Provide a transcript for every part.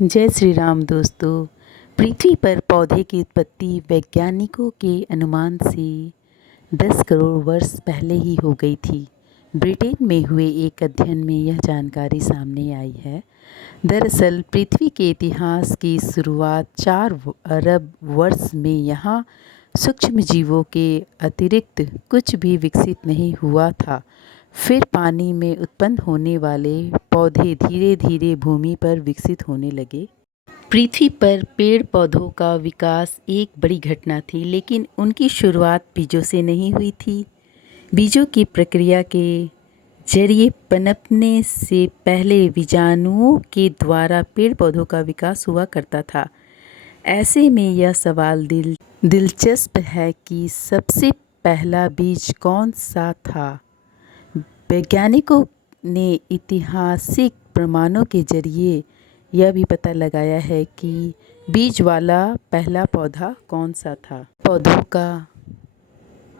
जय श्री राम दोस्तों। पृथ्वी पर पौधे की उत्पत्ति वैज्ञानिकों के अनुमान से 10 करोड़ वर्ष पहले ही हो गई थी। ब्रिटेन में हुए एक अध्ययन में यह जानकारी सामने आई है। दरअसल पृथ्वी के इतिहास की शुरुआत 4 अरब वर्ष में यहाँ सूक्ष्म जीवों के अतिरिक्त कुछ भी विकसित नहीं हुआ था। फिर पानी में उत्पन्न होने वाले पौधे धीरे धीरे भूमि पर विकसित होने लगे। पृथ्वी पर पेड़ पौधों का विकास एक बड़ी घटना थी, लेकिन उनकी शुरुआत बीजों से नहीं हुई थी। बीजों की प्रक्रिया के जरिए पनपने से पहले बीजाणुओं के द्वारा पेड़ पौधों का विकास हुआ करता था। ऐसे में यह सवाल दिलचस्प है कि सबसे पहला बीज कौन सा था। वैज्ञानिकों ने ऐतिहासिक प्रमाणों के जरिए यह भी पता लगाया है कि बीज वाला पहला पौधा कौन सा था। पौधों का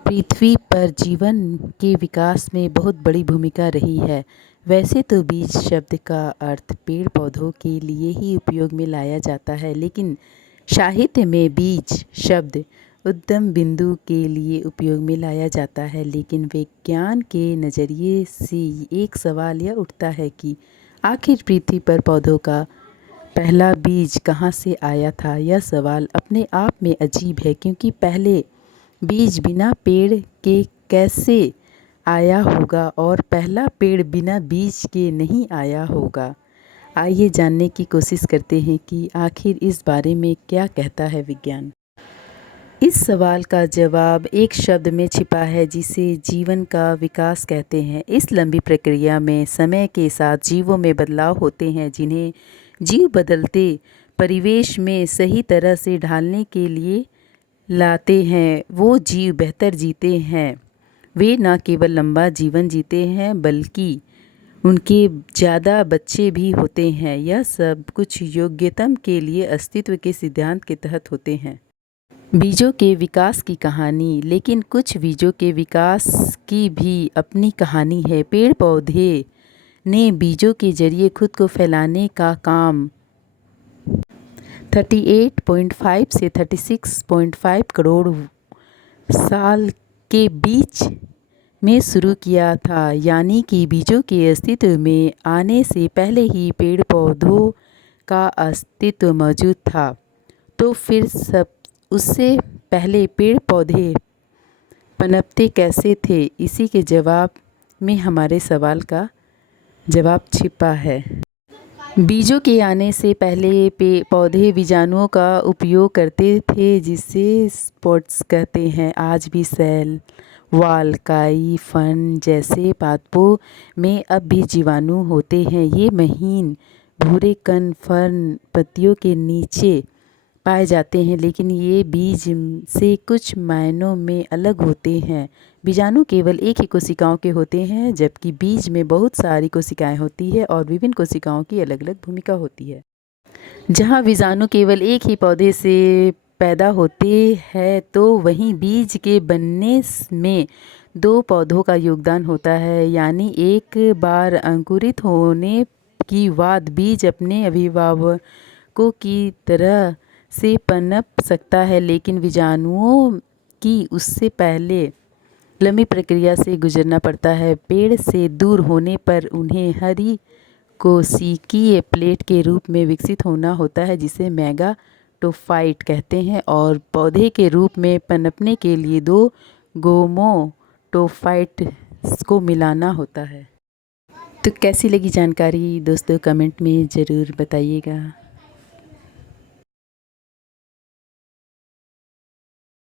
पृथ्वी पर जीवन के विकास में बहुत बड़ी भूमिका रही है। वैसे तो बीज शब्द का अर्थ पेड़ पौधों के लिए ही उपयोग में लाया जाता है, लेकिन साहित्य में बीज शब्द उद्गम बिंदु के लिए उपयोग में लाया जाता है। लेकिन विज्ञान के नज़रिए से एक सवाल यह उठता है कि आखिर पृथ्वी पर पौधों का पहला बीज कहाँ से आया था। यह सवाल अपने आप में अजीब है, क्योंकि पहले बीज बिना पेड़ के कैसे आया होगा और पहला पेड़ बिना बीज के नहीं आया होगा। आइए जानने की कोशिश करते हैं कि आखिर इस बारे में क्या कहता है विज्ञान। इस सवाल का जवाब एक शब्द में छिपा है, जिसे जीवन का विकास कहते हैं। इस लंबी प्रक्रिया में समय के साथ जीवों में बदलाव होते हैं, जिन्हें जीव बदलते परिवेश में सही तरह से ढालने के लिए लाते हैं। वो जीव बेहतर जीते हैं। वे न केवल लंबा जीवन जीते हैं, बल्कि उनके ज़्यादा बच्चे भी होते हैं। यह सब कुछ योग्यतम के लिए अस्तित्व के सिद्धांत के तहत होते हैं। बीजों के विकास की कहानी। लेकिन कुछ बीजों के विकास की भी अपनी कहानी है। पेड़ पौधे ने बीजों के जरिए खुद को फैलाने का काम 38.5 से 36.5 करोड़ साल के बीच में शुरू किया था। यानी कि बीजों के अस्तित्व में आने से पहले ही पेड़ पौधों का अस्तित्व मौजूद था। तो फिर उससे पहले पेड़ पौधे पनपते कैसे थे? इसी के जवाब में हमारे सवाल का जवाब छिपा है। बीजों के आने से पहले पौधे बीजाणुओं का उपयोग करते थे, जिसे स्पोर्स कहते हैं। आज भी सेल, वाल, काई, फन जैसे पादपों में अब भी जीवाणु होते हैं। ये महीन भूरे कण फर्न पत्तियों के नीचे पाए जाते हैं, लेकिन ये बीज से कुछ मायनों में अलग होते हैं। बीजाणु केवल एक ही कोशिकाओं के होते हैं, जबकि बीज में बहुत सारी कोशिकाएं होती है और विभिन्न कोशिकाओं की अलग अलग भूमिका होती है। जहाँ बीजाणु केवल एक ही पौधे से पैदा होते हैं, तो वहीं बीज के बनने में 2 पौधों का योगदान होता है। यानी एक बार अंकुरित होने के बाद बीज अपने अभिभावकों की तरह से पनप सकता है, लेकिन बीजाणुओं की उससे पहले लंबी प्रक्रिया से गुजरना पड़ता है। पेड़ से दूर होने पर उन्हें हरी कोशिकीय प्लेट के रूप में विकसित होना होता है, जिसे मेगाटोफाइट कहते हैं, और पौधे के रूप में पनपने के लिए 2 गोमेटोफाइट्स को मिलाना होता है। तो कैसी लगी जानकारी दोस्तों, कमेंट में ज़रूर बताइएगा।